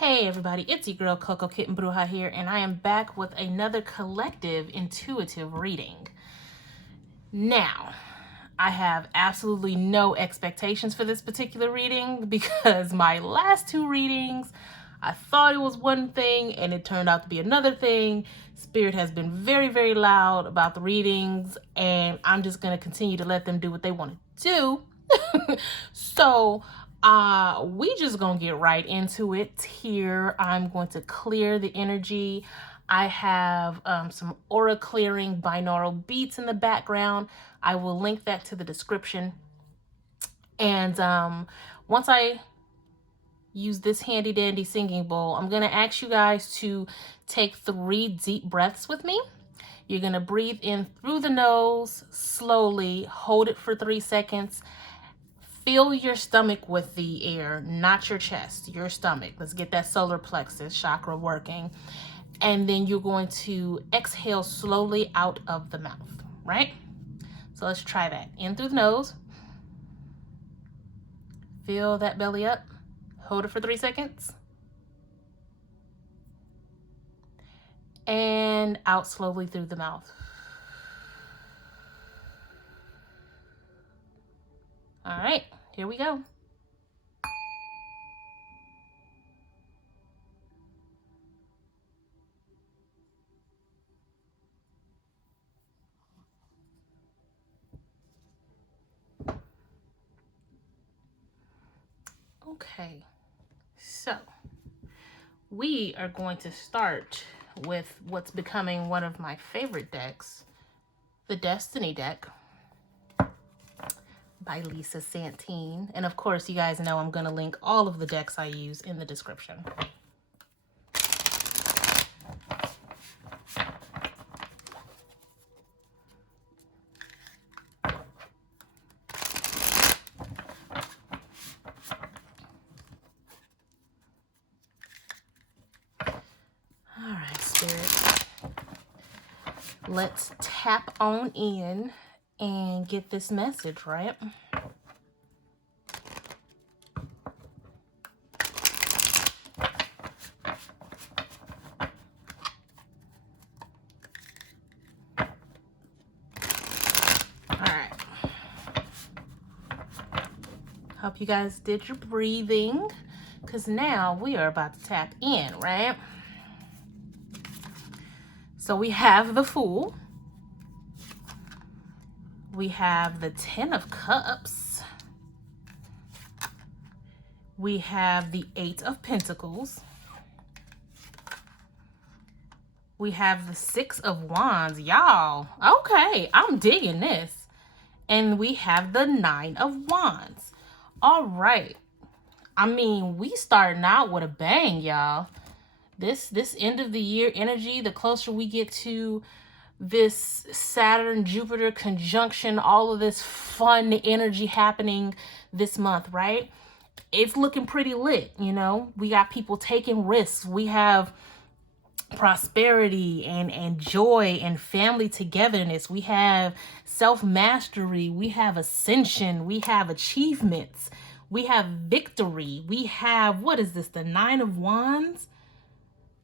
Hey everybody, it's your girl Coco Kitten Bruja here, and I am back with another collective intuitive reading. Now, I have absolutely no expectations for this particular reading because my last two readings, I thought it was one thing and it turned out to be another thing. Spirit has been very, very loud about the readings, and I'm just going to continue to let them do what they want to do. So, we just gonna get right into it here. I'm going to clear the energy. I have some aura clearing binaural beats in the background. I will link that to the description. And once I use this handy dandy singing bowl, I'm gonna ask you guys to take 3 deep breaths with me. You're gonna breathe in through the nose slowly, hold it for 3 seconds. Fill your stomach with the air, not your chest, your stomach. Let's get that solar plexus chakra working. And then you're going to exhale slowly out of the mouth, right? So let's try that. In through the nose. Fill that belly up. Hold it for 3 seconds. And out slowly through the mouth. All right, here we go. Okay, so we are going to start with what's becoming one of my favorite decks, the Destiny deck by Lisa Santine. And of course, you guys know I'm going to link all of the decks I use in the description. All right, Spirit. Let's tap on in and get this message, right? Hope you guys did your breathing, because now we are about to tap in, right? So we have the Fool. We have the 10 of Cups. We have the 8 of Pentacles. We have the 6 of Wands. Y'all, okay, I'm digging this. And we have the 9 of Wands. All right. I mean, we starting out with a bang, y'all. This end of the year energy, the closer we get to this Saturn Jupiter conjunction, all of this fun energy happening this month, right? It's looking pretty lit, you know. We got people taking risks. We have prosperity and joy and family togetherness. We have self-mastery. We have ascension. We have achievements. We have victory. We have, what is this, the 9 of Wands?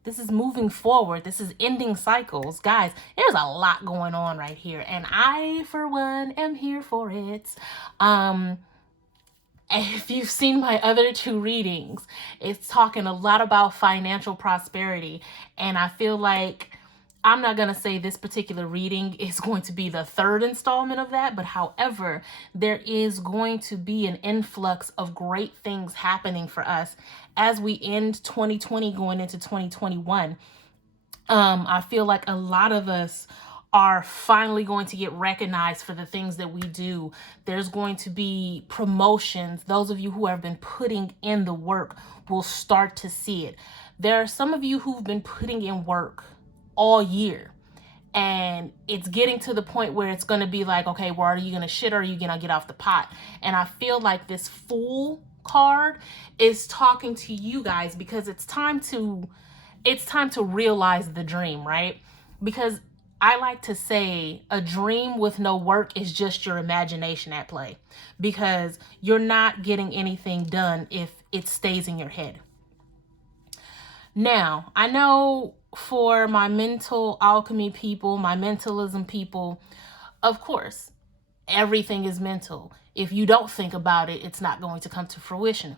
This is moving forward. This is ending cycles. Guys, there's a lot going on right here. And I, for one, am here for it. If you've seen my other 2 readings, it's talking a lot about financial prosperity. And I feel like I'm not going to say this particular reading is going to be the 3rd installment of that. But however, there is going to be an influx of great things happening for us as we end 2020 going into 2021. I feel like a lot of us are finally going to get recognized for the things that we do. There's going to be promotions. Those of you who have been putting in the work will start to see it. There are some of you who've been putting in work all year, and it's getting to the point where it's going to be like, okay, well, are you going to shit or are you going to get off the pot? And I feel like this Fool card is talking to you guys because it's time to realize the dream, right? Because I like to say a dream with no work is just your imagination at play, because you're not getting anything done if it stays in your head. Now, I know for my mental alchemy people, my mentalism people, of course, everything is mental. If you don't think about it, it's not going to come to fruition.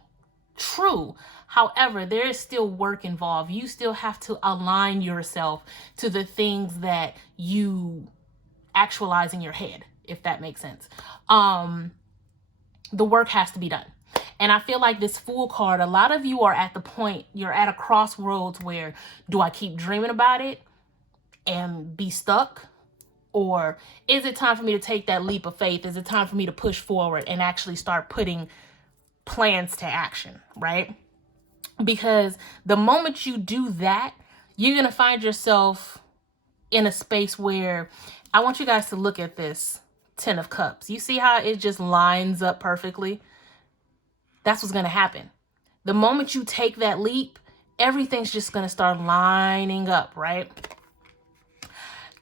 True. However, there is still work involved. You still have to align yourself to the things that you actualize in your head, if that makes sense. The work has to be done. And I feel like this Fool card, a lot of you are at the point, you're at a crossroads where, do I keep dreaming about it and be stuck? Or is it time for me to take that leap of faith? Is it time for me to push forward and actually start putting plans to action, right? Because the moment you do that, you're going to find yourself in a space where, I want you guys to look at this 10 of Cups. You see how it just lines up perfectly? That's what's going to happen. The moment you take that leap, everything's just going to start lining up, right?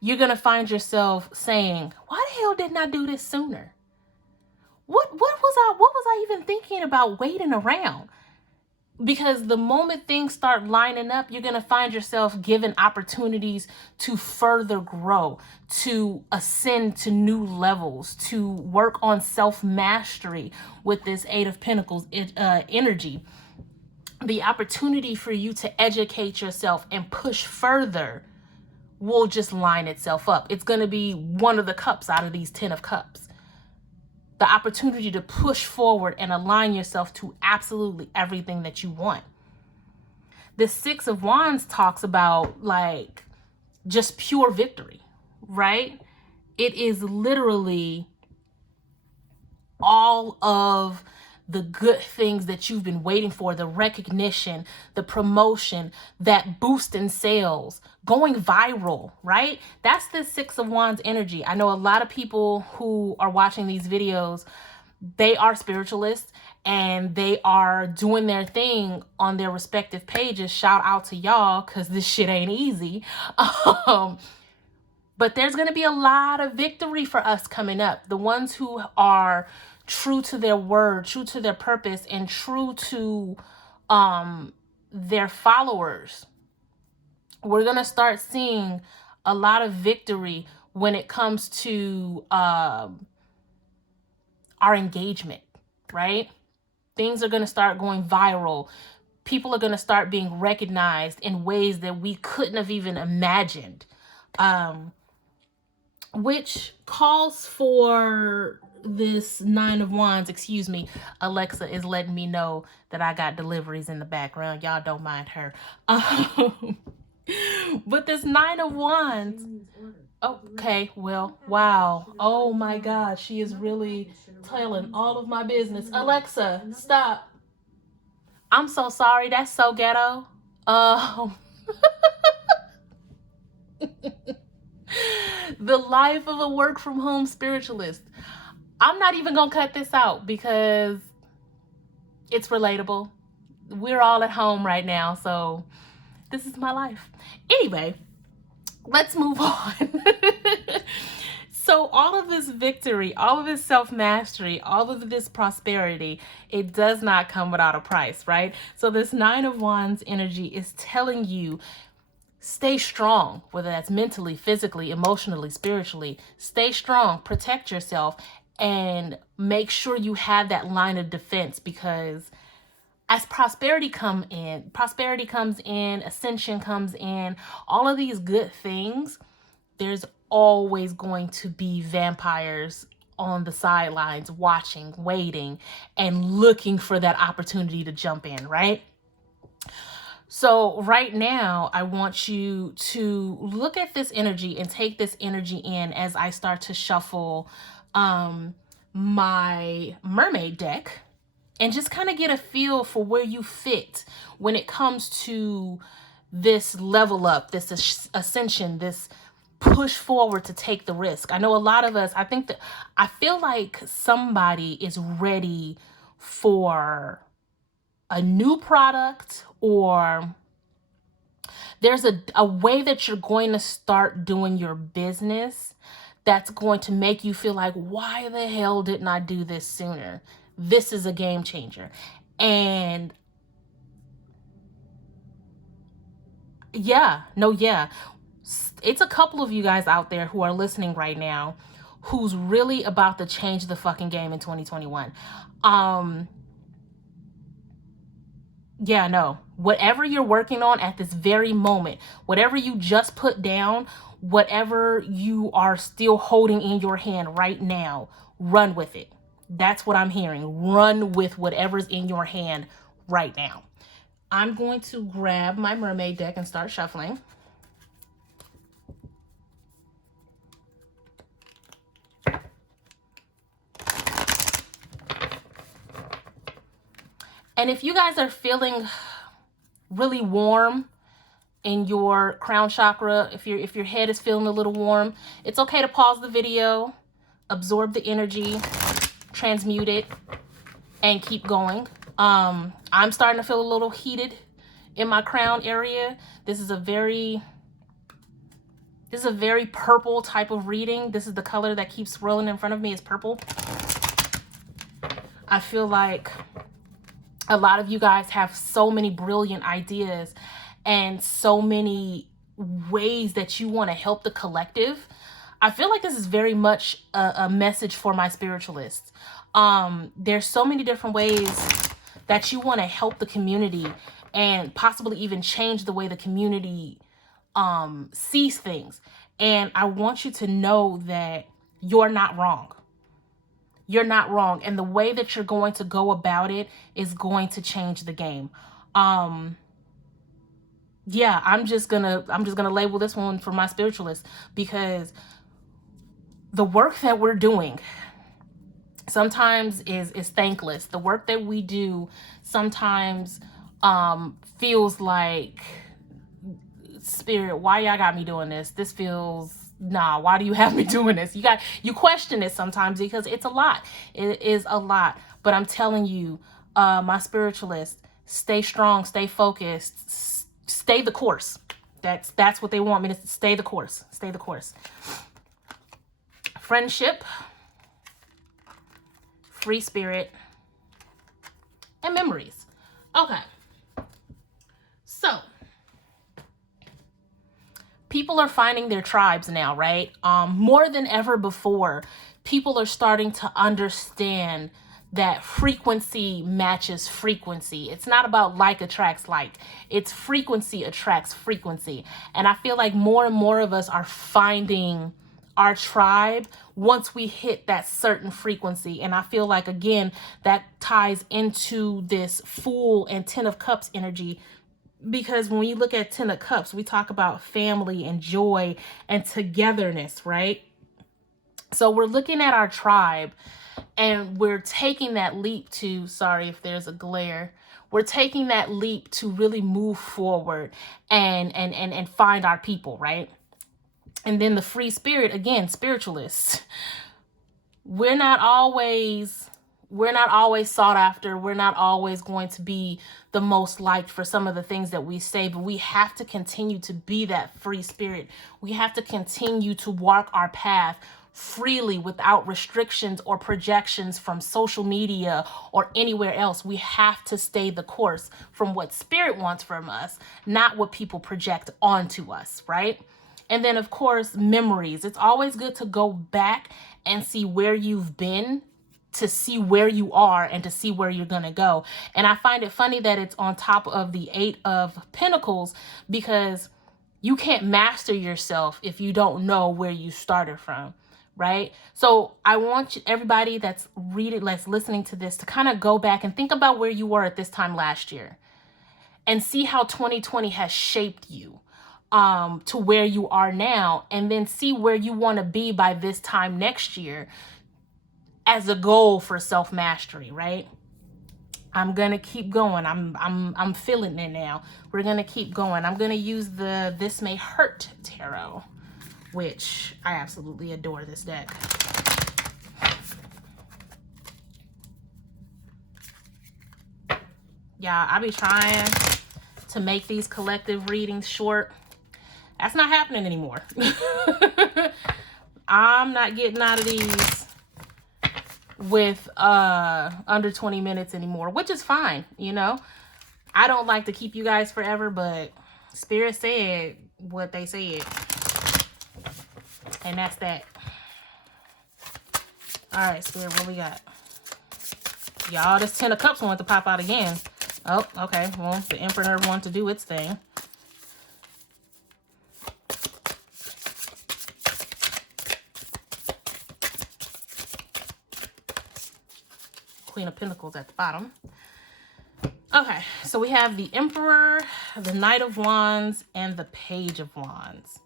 You're going to find yourself saying, why the hell didn't I do this sooner? What was I even thinking about waiting around? Because the moment things start lining up, you're going to find yourself given opportunities to further grow, to ascend to new levels, to work on self-mastery with this Eight of Pentacles energy. The opportunity for you to educate yourself and push further will just line itself up. It's going to be one of the cups out of these 10 of Cups. The opportunity to push forward and align yourself to absolutely everything that you want. The Six of Wands talks about like just pure victory, right? It is literally all of the good things that you've been waiting for, the recognition, the promotion, that boost in sales, going viral, right? That's the Six of Wands energy. I know a lot of people who are watching these videos, they are spiritualists and they are doing their thing on their respective pages. Shout out to y'all, because this shit ain't easy. But there's going to be a lot of victory for us coming up. The ones who are true to their word, true to their purpose, and true to their followers. We're going to start seeing a lot of victory when it comes to our engagement, right? Things are going to start going viral. People are going to start being recognized in ways that we couldn't have even imagined. Which calls for this Nine of Wands. Excuse me, Alexa is letting me know that I got deliveries in the background. Y'all don't mind her. But this Nine of Wands. Okay, well, wow. Oh my God, she is really telling all of my business. Alexa, stop. I'm so sorry. That's so ghetto. The life of a work from home spiritualist. I'm not even gonna cut this out because it's relatable. We're all at home right now, so this is my life. Anyway, let's move on. So all of this victory, all of this self-mastery, all of this prosperity, it does not come without a price, right? So this Nine of Wands energy is telling you, stay strong, whether that's mentally, physically, emotionally, spiritually. Stay strong, protect yourself, and make sure you have that line of defense, because as prosperity comes in, ascension comes in, all of these good things, there's always going to be vampires on the sidelines watching, waiting, and looking for that opportunity to jump in, right? So right now, I want you to look at this energy and take this energy in as I start to shuffle my mermaid deck, and just kind of get a feel for where you fit when it comes to this level up, this ascension, this push forward to take the risk. I know a lot of us, I feel like somebody is ready for a new product, or there's a way that you're going to start doing your business that's going to make you feel like, why the hell didn't I do this sooner? This is a game changer. And Yeah, no, yeah. It's a couple of you guys out there who are listening right now who's really about to change the fucking game in 2021. Yeah, no. Whatever you're working on at this very moment, whatever you just put down, whatever you are still holding in your hand right now, run with it. That's what I'm hearing. Run with whatever's in your hand right now. I'm going to grab my mermaid deck and start shuffling. And if you guys are feeling really warm in your crown chakra, if your head is feeling a little warm, it's okay to pause the video, absorb the energy, transmute it, and keep going. I'm starting to feel a little heated in my crown area. This is a very purple type of reading. This is the color that keeps swirling in front of me, is purple. I feel like a lot of you guys have so many brilliant ideas and so many ways that you want to help the collective. I feel like this is very much a message for my spiritualists. There's so many different ways that you want to help the community and possibly even change the way the community sees things. And I want you to know that you're not wrong. You're not wrong. And the way that you're going to go about it is going to change the game. Yeah, I'm just gonna label this one for my spiritualists, because the work that we're doing sometimes is thankless. The work that we do sometimes feels like, Spirit, why y'all got me doing this? This feels, nah, why do you have me doing this? You question it sometimes because it's a lot. It is a lot. But I'm telling you, my spiritualists, stay strong, stay focused, stay the course. That's what they want me to stay the course. Stay the course. Friendship, free spirit, and memories. Okay. So, people are finding their tribes now, right? More than ever before, people are starting to understand that frequency matches frequency. It's not about like attracts like. It's frequency attracts frequency. And I feel like more and more of us are finding our tribe once we hit that certain frequency. And I feel like, again, that ties into this Fool and Ten of Cups energy, because when you look at Ten of Cups, we talk about family and joy and togetherness, right? So we're looking at our tribe and we're taking that leap to, sorry if there's a glare, we're taking that leap to really move forward and find our people, right? And then the free spirit, again, spiritualists. We're not always sought after. We're not always going to be the most liked for some of the things that we say, but we have to continue to be that free spirit. We have to continue to walk our path freely without restrictions or projections from social media or anywhere else. We have to stay the course from what spirit wants from us, not what people project onto us, right? And then, of course, memories. It's always good to go back and see where you've been, to see where you are and to see where you're going to go. And I find it funny that it's on top of the Eight of Pentacles, because you can't master yourself if you don't know where you started from, right? So I want everybody that's listening to this to kind of go back and think about where you were at this time last year and see how 2020 has shaped you to where you are now, and then see where you want to be by this time next year as a goal for self-mastery, right? I'm going to keep going. I'm feeling it now. We're going to keep going. I'm going to use the This May Hurt Tarot, which I absolutely adore this deck. Yeah, I be trying to make these collective readings short. That's not happening anymore. I'm not getting out of these with under 20 minutes anymore, which is fine. You know, I don't like to keep you guys forever, but Spirit said what they said. And that's that. All right, Spirit, what we got? Y'all, this 10 of Cups wanted to pop out again. Oh, okay. Well, the Emperor wanted to do its thing. Queen of Pentacles at the bottom. Okay, so we have the Emperor, the Knight of Wands, and the Page of Wands.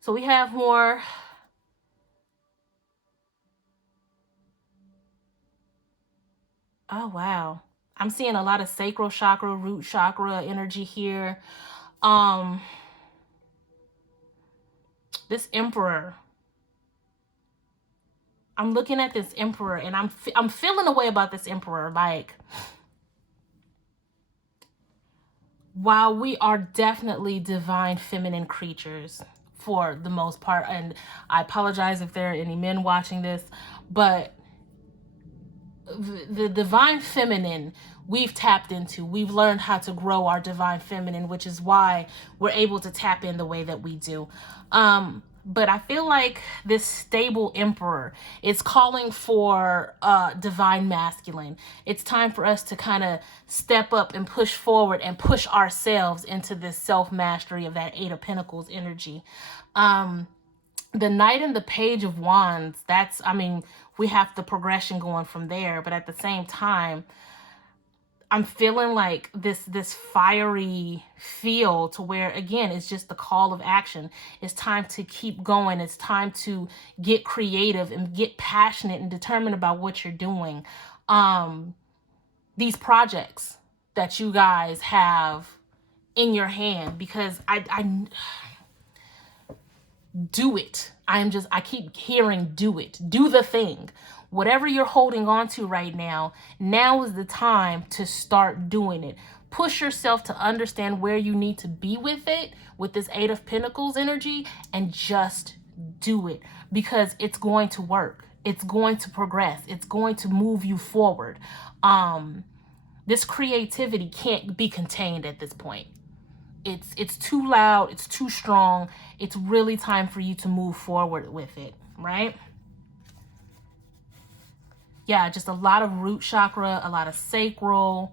So we have more... Oh, wow. I'm seeing a lot of sacral chakra, root chakra energy here. This Emperor... I'm looking at this Emperor and I'm feeling a way about this Emperor. Like, while we are definitely divine feminine creatures for the most part, and I apologize if there are any men watching this, but the divine feminine we've tapped into, we've learned how to grow our divine feminine, which is why we're able to tap in the way that we do. But I feel like this stable Emperor is calling for divine masculine. It's time for us to kind of step up and push forward and push ourselves into this self-mastery of that 8 of Pentacles energy. The Knight and the Page of Wands, that's, I mean, we have the progression going from there. But at the same time, I'm feeling like this fiery feel to where, again, it's just the call of action. It's time to keep going. It's time to get creative and get passionate and determined about what you're doing. These projects that you guys have in your hand, because I do it. I keep hearing do it. Do the thing. Whatever you're holding on to right now, now is the time to start doing it. Push yourself to understand where you need to be with it, with this 8 of Pentacles energy, and just do it, because it's going to work. It's going to progress. It's going to move you forward. This creativity can't be contained at this point. It's too loud. It's too strong. It's really time for you to move forward with it, right? Yeah, just a lot of root chakra, a lot of sacral,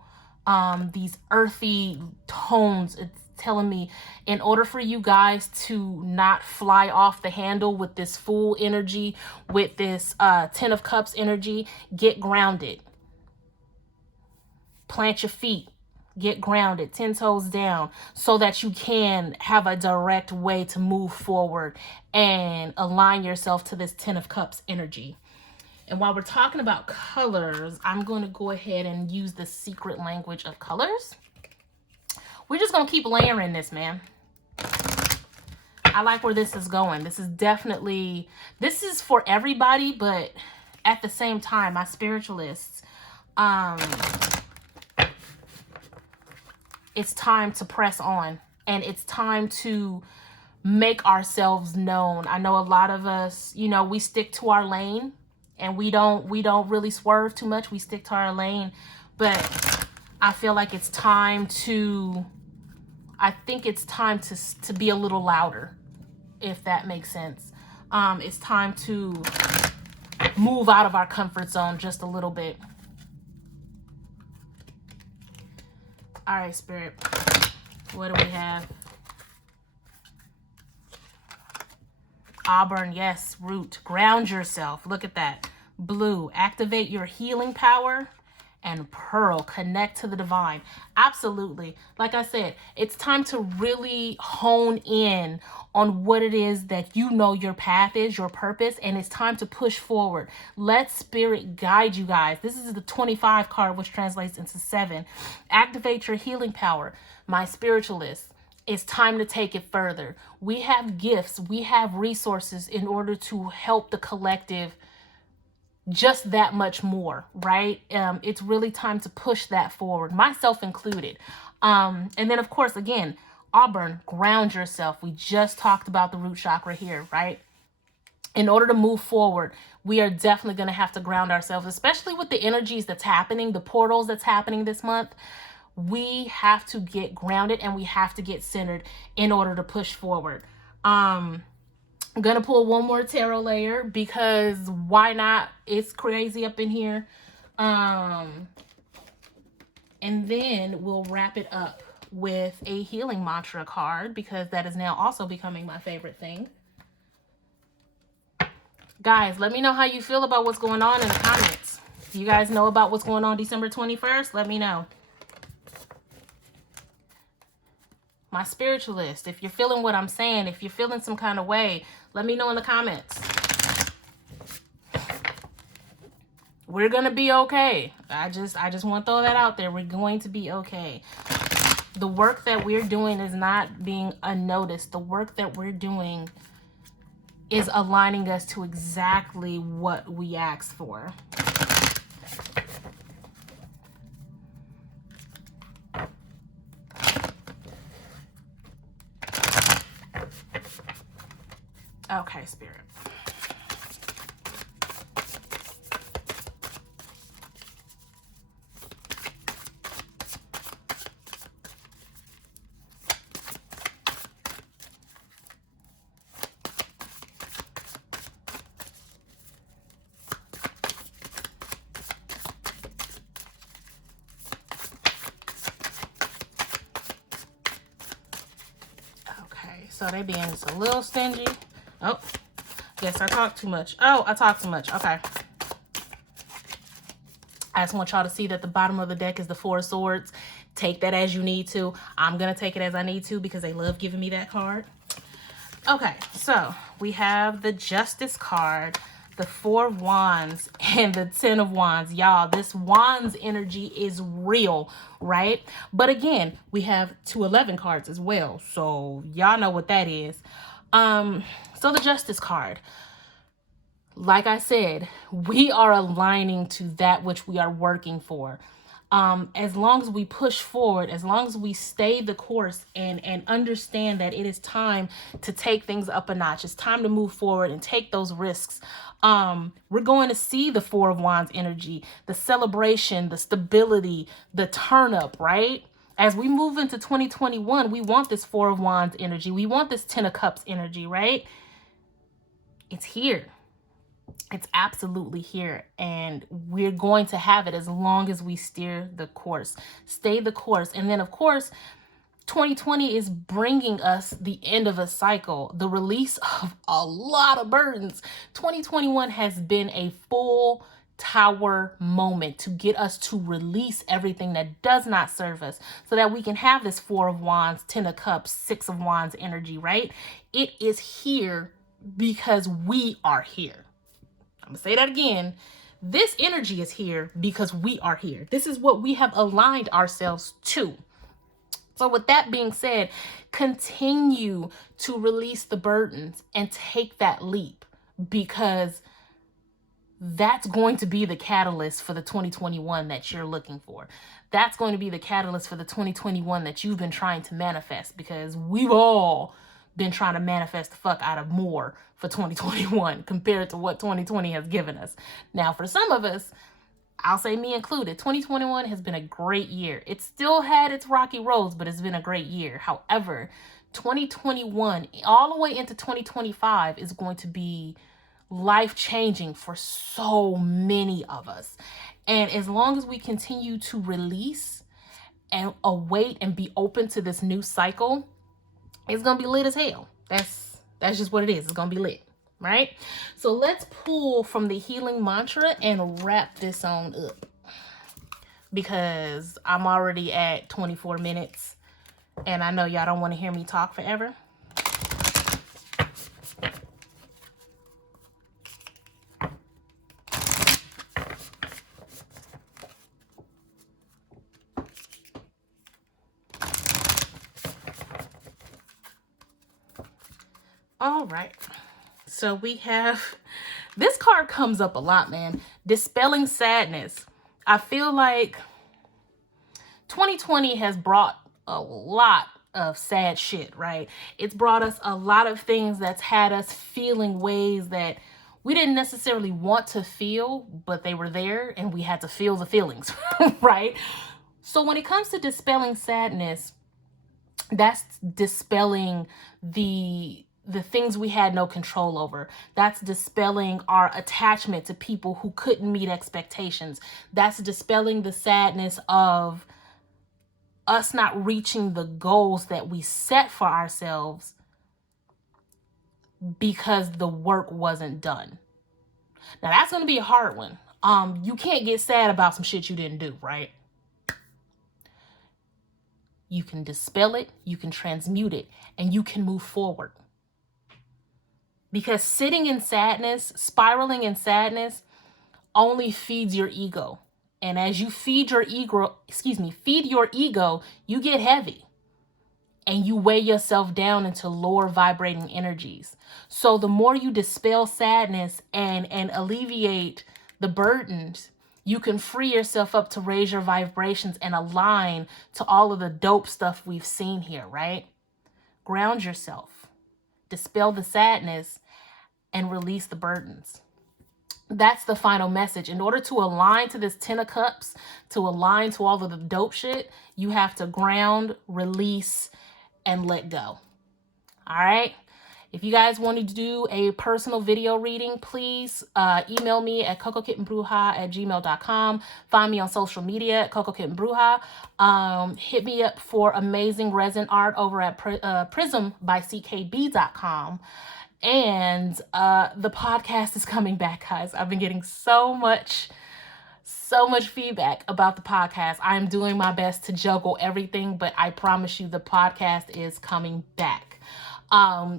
these earthy tones. It's telling me, in order for you guys to not fly off the handle with this Fool energy, with this 10 of Cups energy, get grounded. Plant your feet. Get grounded, 10 toes down, so that you can have a direct way to move forward and align yourself to this 10 of Cups energy. And while we're talking about colors, I'm going to go ahead and use the secret language of colors. We're just going to keep layering this, man. I like where this is going. This is definitely, this is for everybody, but at the same time, my spiritualists, it's time to press on, and it's time to make ourselves known. I know a lot of us, you know, we stick to our lane. And we don't really swerve too much. We stick to our lane. But I feel like it's time to, I think it's time to be a little louder, if that makes sense. It's time to move out of our comfort zone just a little bit. All right, Spirit. What do we have? Auburn, yes, root. Ground yourself. Look at that. Blue, activate your healing power. And pearl, connect to the divine. Absolutely. Like I said, it's time to really hone in on what it is that you know your path is, your purpose, and it's time to push forward. Let spirit guide you guys. This is the 25 card, which translates into 7. Activate your healing power. My spiritualists, it's time to take it further. We have gifts, we have resources in order to help the collective just that much more, right? It's really time to push that forward, myself included. And then, of course, again, Auburn, ground yourself. We just talked about the root chakra here, right? In order to move forward, we are definitely going to have to ground ourselves, especially with the energies that's happening, the portals that's happening this month. We have to get grounded and we have to get centered in order to push forward. I'm gonna pull one more tarot layer because why not? It's crazy up in here. And then we'll wrap it up with a healing mantra card because that is now also becoming my favorite thing. Guys, let me know how you feel about what's going on in the comments. If you guys know about what's going on December 21st, let me know. My spiritualist, if you're feeling what I'm saying, if you're feeling some kind of way, let me know in the comments. We're going to be okay. I just want to throw that out there. We're going to be okay. The work that we're doing is not being unnoticed. The work that we're doing is aligning us to exactly what we asked for. Okay, Spirit. So they being just a little stingy. Oh, guess I talked too much. Oh, I talked too much. Okay. I just want y'all to see that the bottom of the deck is the Four of Swords. Take that as you need to. I'm going to take it as I need to because they love giving me that card. Okay, so we have the Justice card, the Four of Wands, and the Ten of Wands. Y'all, this Wands energy is real, right? But again, we have 211 cards as well. So y'all know what that is. So the Justice card, like I said, we are aligning to that which we are working for. As long as we push forward, as long as we stay the course and understand that it is time to take things up a notch, it's time to move forward and take those risks. We're going to see the Four of Wands energy, the celebration, the stability, the turn up, right? As we move into 2021, we want this Four of Wands energy. We want this Ten of Cups energy, right? It's here. It's absolutely here, and we're going to have it as long as we steer the course, stay the course. And then, of course, 2020 is bringing us the end of a cycle, the release of a lot of burdens. 2021 has been a full tower moment to get us to release everything that does not serve us so that we can have this Four of Wands, Ten of Cups, Six of Wands energy, right? It is here because we are here. I'm gonna say that again. This energy is here because we are here. This is what we have aligned ourselves to. So with that being said, continue to release the burdens and take that leap, because that's going to be the catalyst for the 2021 that you're looking for. That's going to be the catalyst for the 2021 that you've been trying to manifest, because we've all been trying to manifest the fuck out of more for 2021 compared to what 2020 has given us. Now, for some of us, I'll say me included, 2021 has been a great year. It still had its rocky roads, but it's been a great year. However, 2021 all the way into 2025 is going to be life-changing for so many of us. And as long as we continue to release and await and be open to this new cycle, it's gonna be lit as hell. That's just what it is. It's gonna be lit, right? So let's pull from the healing mantra and wrap this on up, because I'm already at 24 minutes and I know y'all don't want to hear me talk forever. All right, so we have, this card comes up a lot, man. Dispelling sadness. I feel like 2020 has brought a lot of sad shit, right? It's brought us a lot of things that's had us feeling ways that we didn't necessarily want to feel, but they were there and we had to feel the feelings, right? So when it comes to dispelling sadness, that's dispelling the things we had no control over. That's dispelling our attachment to people who couldn't meet expectations. That's dispelling the sadness of us not reaching the goals that we set for ourselves because the work wasn't done. Now that's going to be a hard one. You can't get sad about some shit you didn't do, right? You can dispel it, you can transmute it, and you can move forward. Because sitting in sadness, spiraling in sadness, only feeds your ego. And as you feed your ego, you get heavy. And you weigh yourself down into lower vibrating energies. So the more you dispel sadness and alleviate the burdens, you can free yourself up to raise your vibrations and align to all of the dope stuff we've seen here, right? Ground yourself, dispel the sadness, and release the burdens. That's the final message. In order to align to this 10 of Cups, to align to all of the dope shit, you have to ground, release, and let go. All right? If you guys want to do a personal video reading, please email me at cocokittenbruja@gmail.com. Find me on social media at cocokittenbruja. Hit me up for amazing resin art over at prismbyckb.com. And the podcast is coming back, guys. I've been getting so much feedback about the podcast. I'm doing my best to juggle everything, but I promise you the podcast is coming back.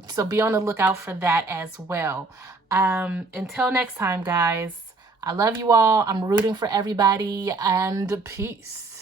So be on the lookout for that as well. Until next time, guys, I love you all. I'm rooting for everybody, and peace.